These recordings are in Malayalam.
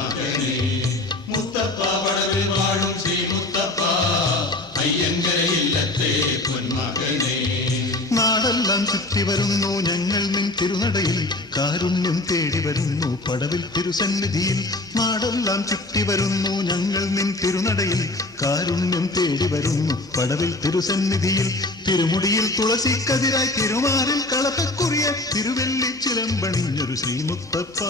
പൊന്മകനെ. മുത്തപ്പ പടവിൽ വാഴും ശ്രീ മുത്തപ്പ അയ്യങ്കര ഇല്ലത്തെ പൊന്മകനെ. നാടെല്ലാം ചുറ്റി വരുന്നു ഞങ്ങൾ നിൻ തിരുനടയിൽ, കാരുണ്യം തേടി വരുന്നു പടവിൽ തിരുസന്നിധിയിൽ. നാടെല്ലാം ചുറ്റി വരുന്നു ഞങ്ങൾ നിൻ തിരുനടയിൽ, കാരുണ്യം തേടി വരുന്നു പടവിൽ തിരുസന്നിധിയിൽ. തിരുമുടിയിൽ തുളസിക്കതിരായി തിരുമാറിൽ കളപ്പക്കുറിയ തിരുവെള്ളി ചിലമ്പണിഞ്ഞൊരു ശ്രീമുത്തപ്പ.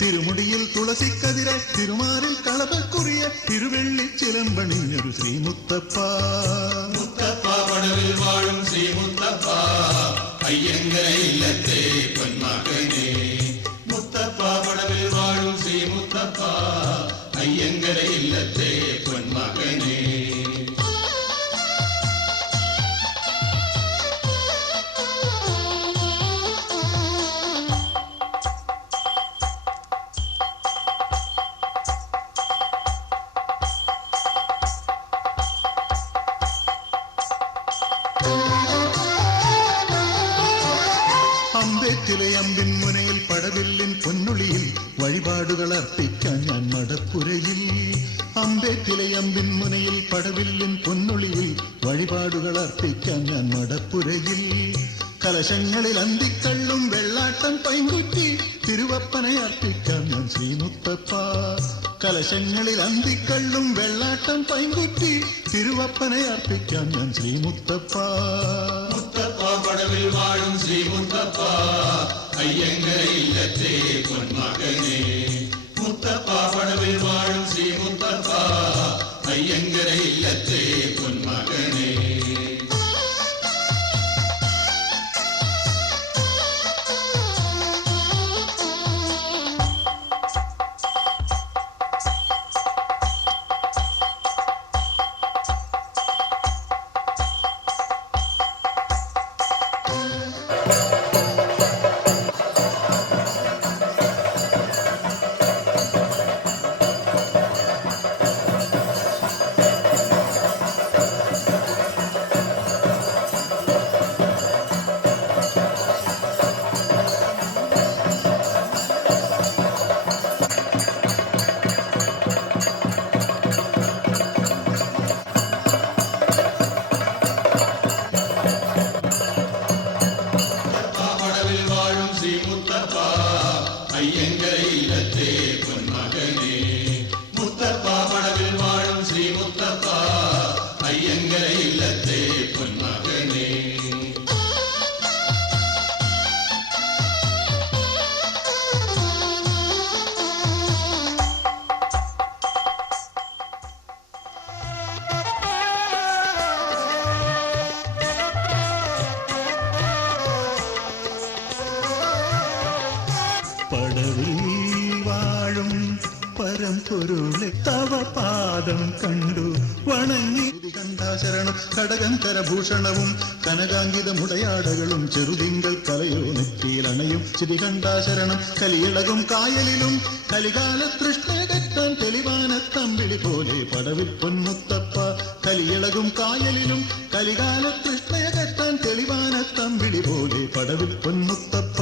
തിരുമുടിയിൽ തുളസിക്കതിരായി തിരുമാറിൽ കളപ്പക്കുറിയ തിരുവെള്ളി ചിലമ്പണിഞ്ഞൊരു ശ്രീമുത്തപ്പ. മുത്തപ്പ പടവിൽ വാഴും ശ്രീ മുത്തപ്പ അയ്യങ്കര ഇല്ലത്തെ പൊന്മകനെ. മുത്തപ്പ പടവിൽ വാഴും ശ്രീ മുത്തപ്പ അയ്യങ്കര ഇല്ലത്തെ പൊന്മകനെ. അമ്പേറ്റിലെ അമ്പിൻ മുനയിൽ പടവില്ലിൻ പൊന്നുളിയിൽ വഴിപാടുകൾ അർപ്പിക്കാൻ ഞാൻ മടപ്പുരയിൽ. അമ്പേറ്റിലെ അമ്പിൻ മുനയിൽ പടവില്ലിൻ പൊന്നുളിയിൽ വഴിപാടുകൾ അർപ്പിക്കാൻ ഞാൻ മടപ്പുരയിൽ. കലശങ്ങളിൽ അന്തിക്കള്ളും വെള്ളാട്ടം പൈങ്കുറ്റി തിരുവപ്പനെ അർപ്പിക്കാൻ ഞാൻ ശ്രീമുത്തപ്പ. കലശങ്ങളിൽ അന്തിക്കള്ളും വെള്ളാട്ടം പൈങ്കുറ്റി തിരുവപ്പനെ അർപ്പിക്കാൻ ഞാൻ ശ്രീമുത്തപ്പ. മുത്തപ്പ പടവിൽ വാഴും ശ്രീ മുത്തപ്പ അയ്യങ്കര ഇല്ലത്തെ പൊന്മകനെ. മുത്തപ്പ പടവിൽ വാഴും ശ്രീ മുത്തപ്പ അയ്യങ്കര ഇല്ലത്തെ പൊന്മകനെ. മുത്തപ്പ അയ്യങ്കര ഇല്ലത്തെ പൊന്മകനെ. മുത്തപ്പ പടവിൽ വാഴും ശ്രീ മുത്തപ്പ അയ്യങ്കര ഇല്ലത്തെ പൊന്മകനെ. പടവിൽ വാഴും പരമ്പൊരുളെ തവ പാദം കണ്ടു വണങ്ങി. കണ്ഠാശരണം ഘടകങ്കരഭൂഷണവും കനകാങ്കിതമുടയാടകളും ചെറുതിങ്കൾ കലയോ നെറ്റിയിലണയും. ചിതികണ്ഠാശരണം കലിയിളകും കായലിലും കലികാല തൃഷ്ണകറ്റാൻ തെളിവാനത്തമ്പിളി പോലെ പടവിൽ പൊന്മുത്തപ്പ. കലിയിളകും കായലിലും കലികാല തൃഷ്ണകറ്റാൻ തെളിവാനത്തമ്പിളി പോലെ പടവിൽ പൊന്മുത്തപ്പ.